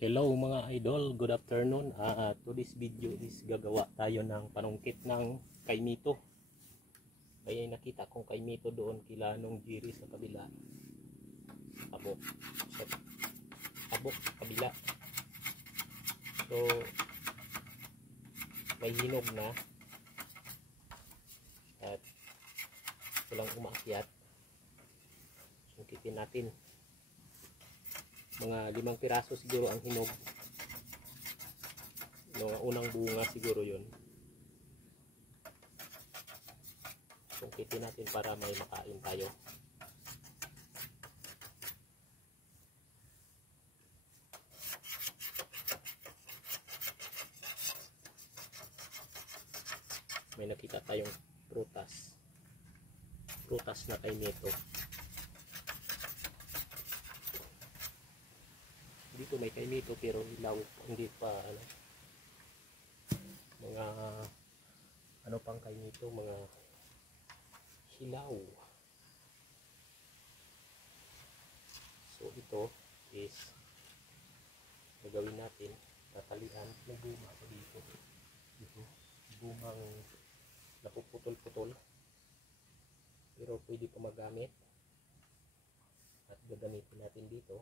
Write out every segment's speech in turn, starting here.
Hello mga idol, good afternoon. To this video is gagawa tayo ng panungkit ng kaimito. May nakita kong kaimito doon kila nung Jiri sa kabila. Abok sa kabila. So may hinog na at walang umaakyat. Sungkitin natin. Mga 5 piraso siguro ang hinog. Mga unang bunga siguro yun. Sungkitin natin para may makain tayo. May nakita tayong prutas. Prutas na kaimito. Dito may kaimito pero hilaw, hindi pa mga pang kaimito, mga hilaw. So ito is gagawin natin, tatalian ng bunga ko dito. Bumang napuputol-putol pero pwede pa magamit at gagamitin natin dito.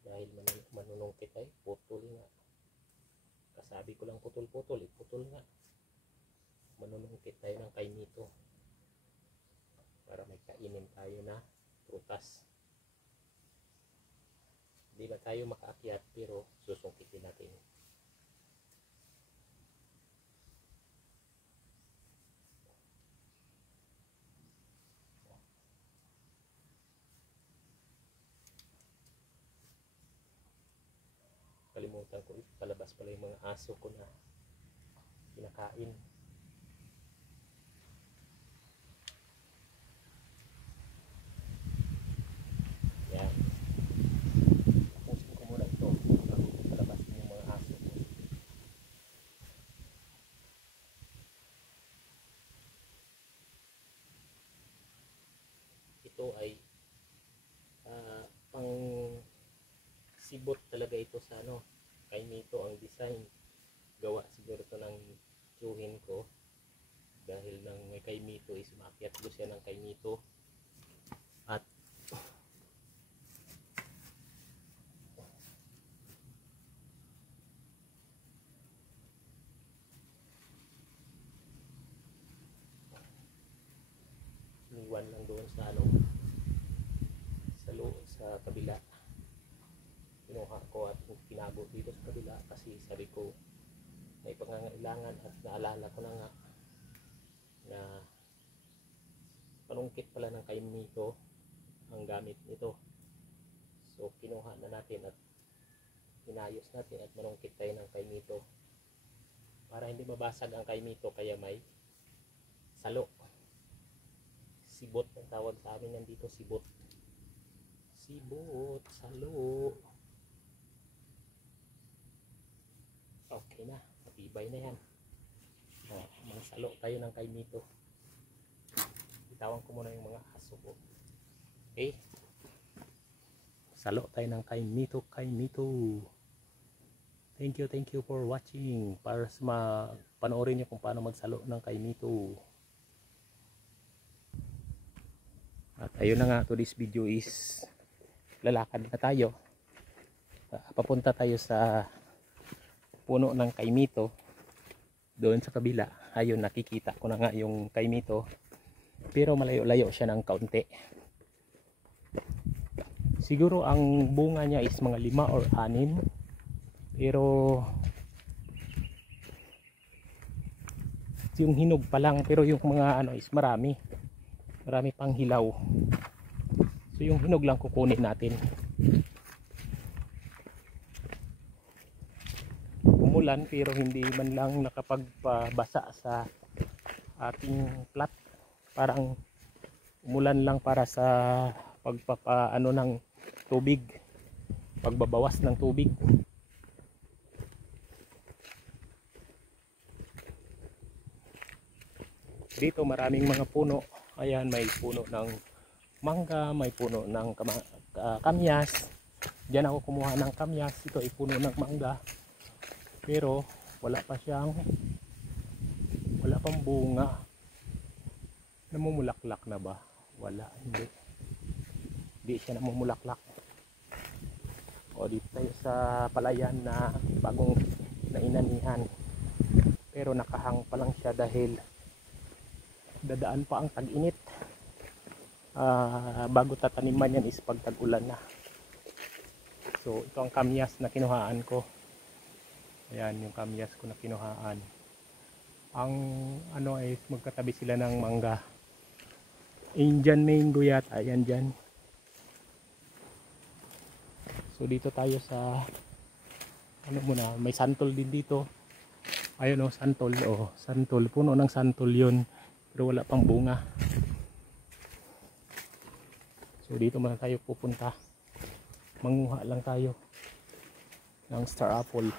Dahil manunungkit ay putol nga. Kasabi ko lang putol-putol, putol nga. Manunungkit tayo ng kaimito para may kainin tayo na prutas. Hindi ba tayo makaakyat pero susungkitin natin. Kalimutan ko, palabas pala yung mga aso ko na kinakain. Yan. Tapusin ko muna ito bago palabas yung mga aso ko. Ito ay pang sibot talaga ito sa kaimito ang design. Gawa siguro ito ng tsuhin ko dahil nang may kaimito is umakyat ko siya ng kaimito at iwan lang doon sa sa kabila. Kinuha ko at pinago dito sa kabila kasi sabi ko may pangangailangan at naalala ko na nga na panungkit pala ng kaimito ang gamit nito. So kinuha na natin at inayos natin at manungkit tayo ng kaimito para hindi mabasag ang kaimito, kaya may salo. Sibot ang tawag sa amin yan dito, sibot. Sibot, salo. Okay na, matibay na yan. Mga salo tayo ng kaimito. Itawan ko muna yung mga aso ko. Okay, salo tayo ng kaimito. Thank you for watching. Para sa panoorin nyo kung paano magsalo ng kaimito. At ayun na nga, to this video is lalakad na tayo. Papunta tayo sa puno ng kaimito doon sa kabila. Ayun, nakikita ko na nga yung kaimito pero malayo-layo siya ng kaunti. Siguro ang bunga niya is mga 5 or 6 pero yung hinog pa lang, pero yung mga is marami pang hilaw. So yung hinog lang kukunin natin. Umulan pero hindi man lang nakapagpabasa sa ating plat. Parang umulan lang para sa pagpapaano ng tubig, pagbabawas ng tubig. Dito maraming mga puno. Ayan, may puno ng mangga, may puno ng kamyas, Diyan ako kumuha ng kamyas. Ito ay puno ng mangga. Pero wala pang bunga. Namumulaklak na ba? Wala, hindi. Hindi siya namumulaklak. O dito tayo sa palayan na bagong nainanihan. Pero nakahang pa lang siya dahil dadaan pa ang tag-init. Bago tataniman yan is pag tag-ulan na. So ito ang kamyas na kinuhaan ko. Ayan yung kamyas ko na kinuhaan. Ang ano ay magkatabi sila ng mangga. Indian mango yata. Ayan dyan. So dito tayo sa ano muna, may santol din dito. Ayun o, santol. O, santol. Puno ng santol yun. Pero wala pang bunga. So dito muna tayo pupunta. Manguha lang tayo ng star apple.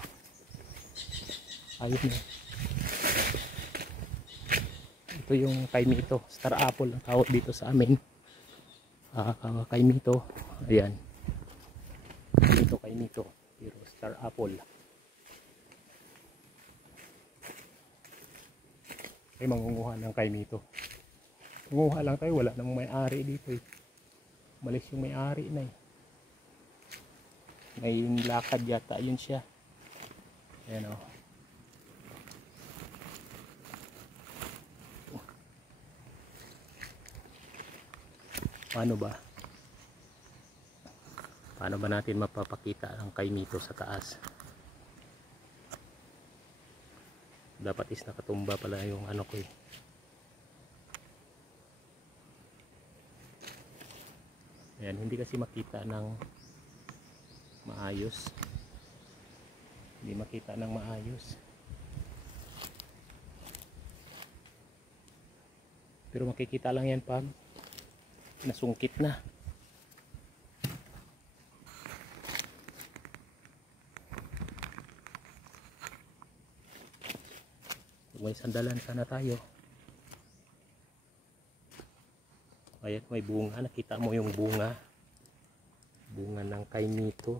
Ayun. Ito yung kaimito. Star apple ang tawag dito sa amin. Kaimito. Ayan. Dito kaimito. Pero star apple. Ay mangunguha ng kaimito. Mangunguha lang tayo. Wala namang may-ari dito eh. Malis yung may-ari na eh. May lakad yata yun siya. Ayan o. Paano ba? Paano ba natin mapapakita ang kaimito sa taas? Dapat is nakatumba pala yung ano ko eh. Ayan, hindi kasi makita ng maayos. Hindi makita ng maayos. Pero makikita lang yan pag nasungkit na. May sandalan sana tayo. Ayan, may bunga. Nakita mo yung bunga. Bunga ng kaimito.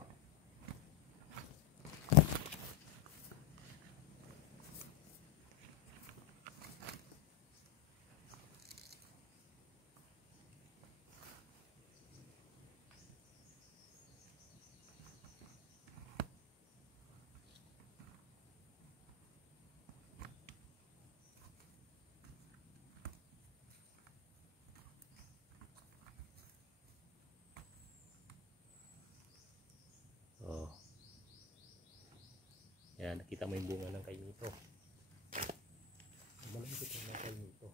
Oh. Yan, nakita mo yung bunga ng kaimito. Malaki ito ng kaimito.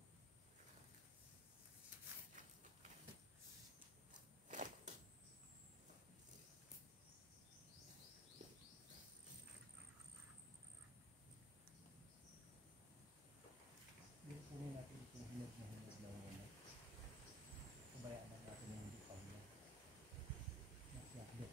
Kunin natin itong hinog na muna. Pabayaan na natin yung hindi pa niya. Masyado.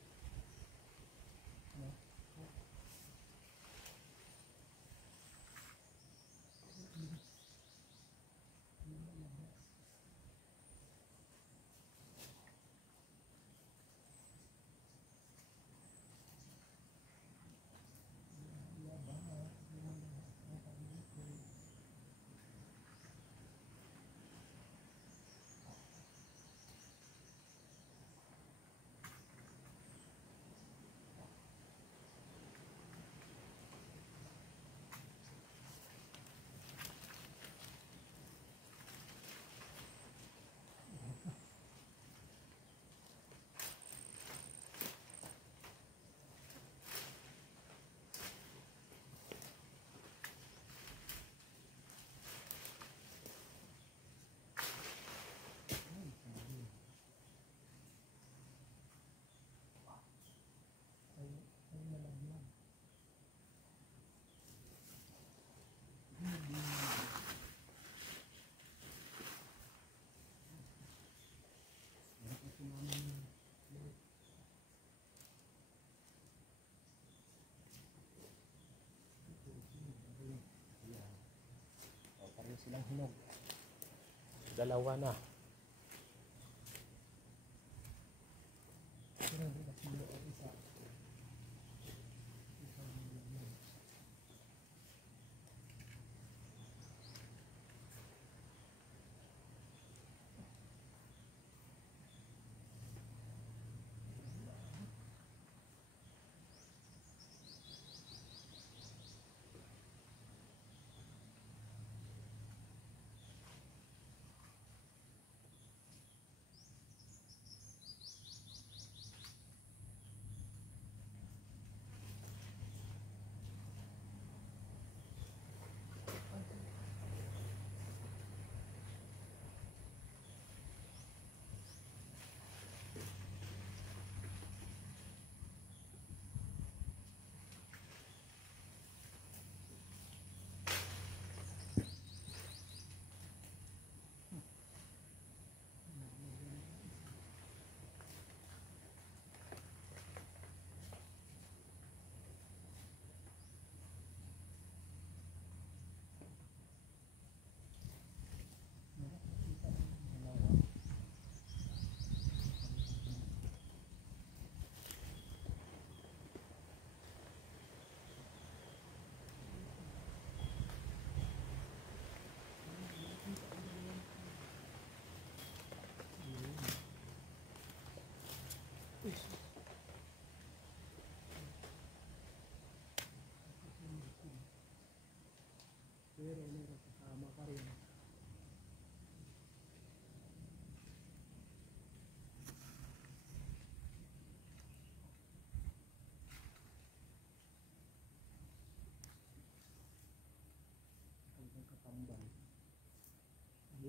Pareho silang hinog. Dalawa na. Pero hindi na silo ang isa.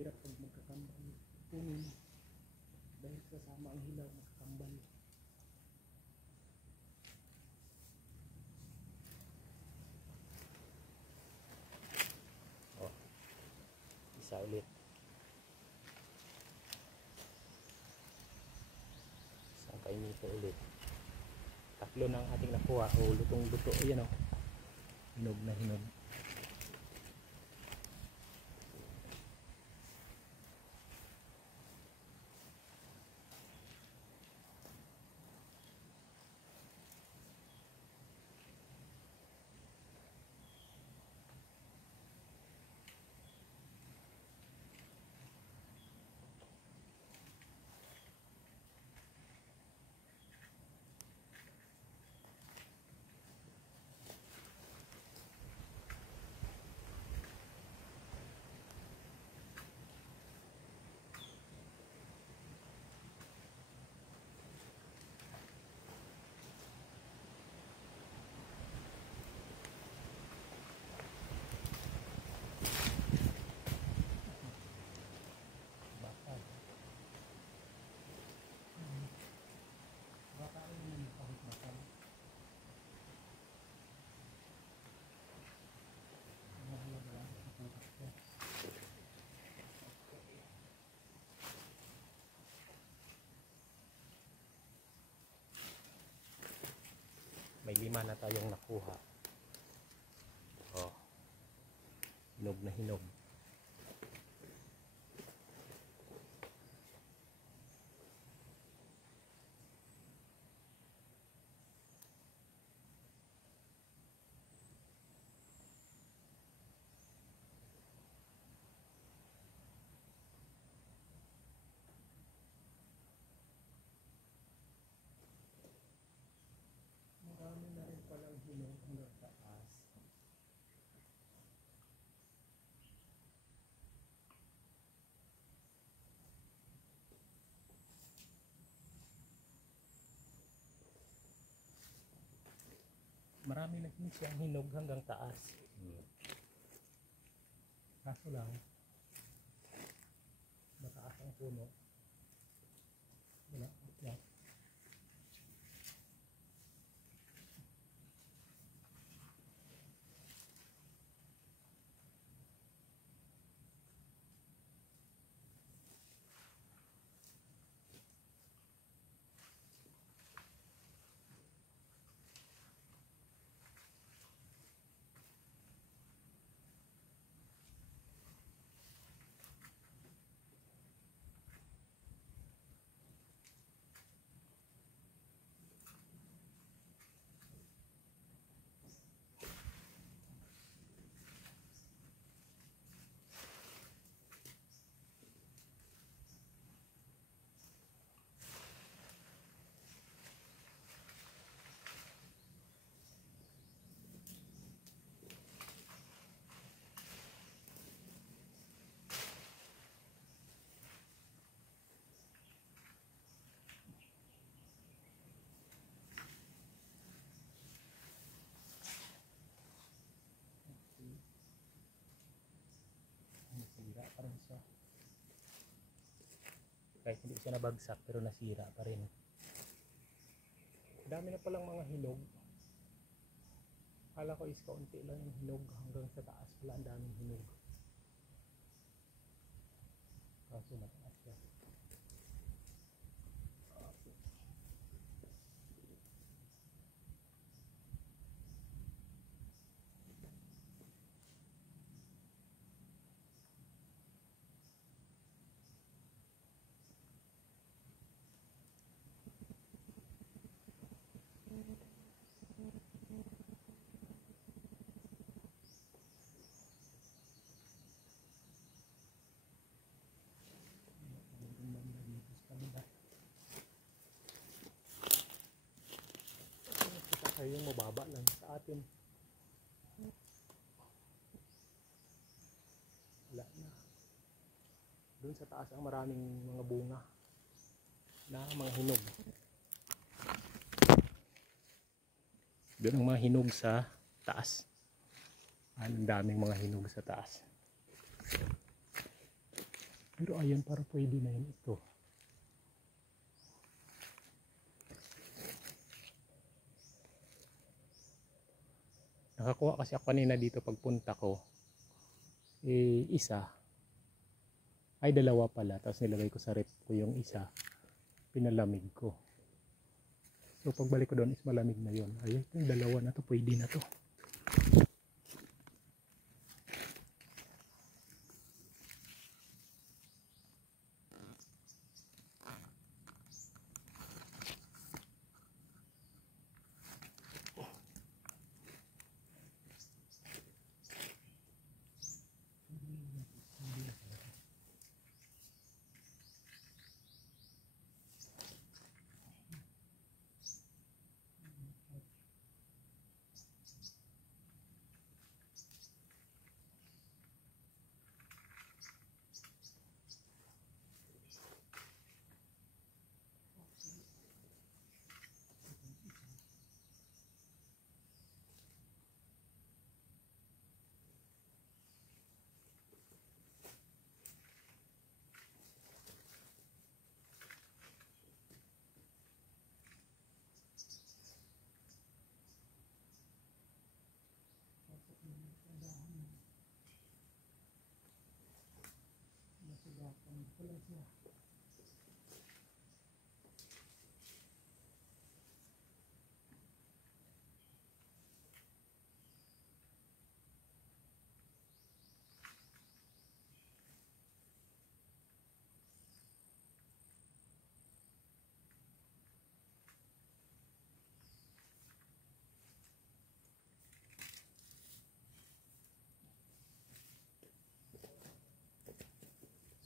mahirap pag magkakambal punin dahil kasama ang hilaw magkakambal. Oh, isa ulit. Isang kainito ulit. Tatlo ng ating nakuha. O lutong luto. Ayan o. Hinog na hinog. May 5 na tayong nakuha. Oh, hinog na hinog. Marami na rin palang hinog hanggang taas. Marami na din siyang hinog hanggang taas. Kaso lang, mataas ang puno. Wala, wala. Nasira pa rin siya. Kahit hindi siya nabagsak pero nasira pa rin. Dami na palang mga hinog. Akala ko is kaunti lang yung hinog hanggang sa taas pala ang daming hinog. Kaso mataas siya. Ay, yung mababa lang sa atin. Wala na. Doon sa taas ang maraming mga bunga na mga hinog. Doon ang mga hinog sa taas. Ang daming mga hinog sa taas. Pero ayan, para pwede na yun ito. Nakakuha kasi ako kanina dito pagpunta ko. Isa. Ay, dalawa pala. Tapos nilagay ko sa rep ko yung isa. Pinalamig ko. So pagbalik ko doon is malamig na yun. Ayun, yung dalawa na to, pwede na to.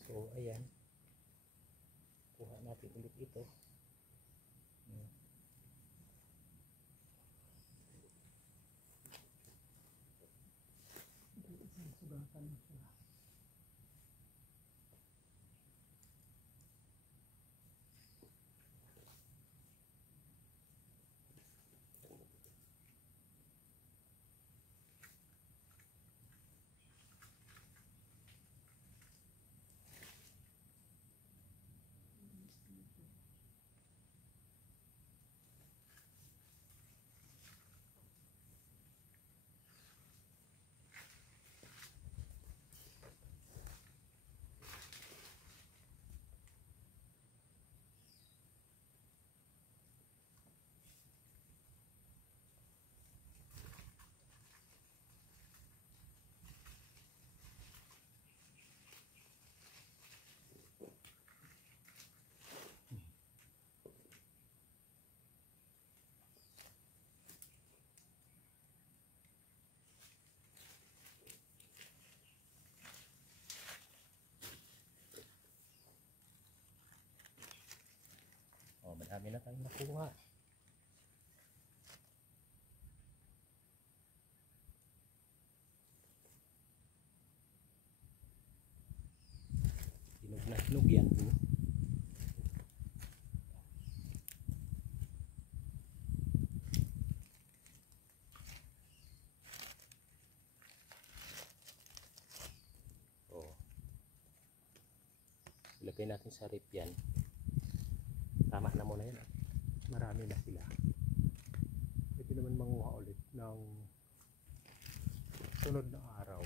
So ayan, kuha natin ulit ito. Sugatan mo siya. Oh, madami na tayong nakuha. Hinog na hinog yan. Oh. Ilagay natin sa rip yan. Tama na muna yan. Marami na sila. Pwede naman manguha ulit ng sunod na araw.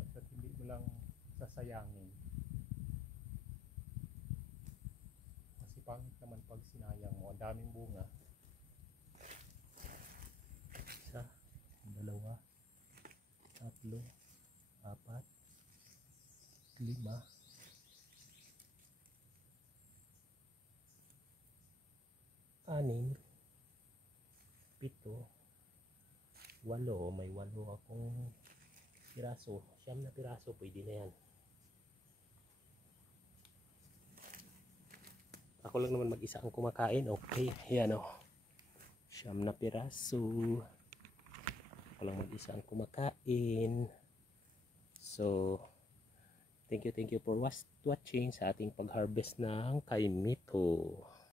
Basta hindi mo lang sasayangin. Kasi pangit naman pag sinayang mo. Ang daming bunga. Isa, dalawa, tatlo, apat, lima, 6, 7, 8, may 8 akong piraso, 9 na piraso, pwede na yan. Ako lang naman mag-isa ang kumakain. Okay, yan o, 9 na piraso, ako lang mag-isa ang kumakain. So thank you for watching sa ating pag-harvest ng kaimito.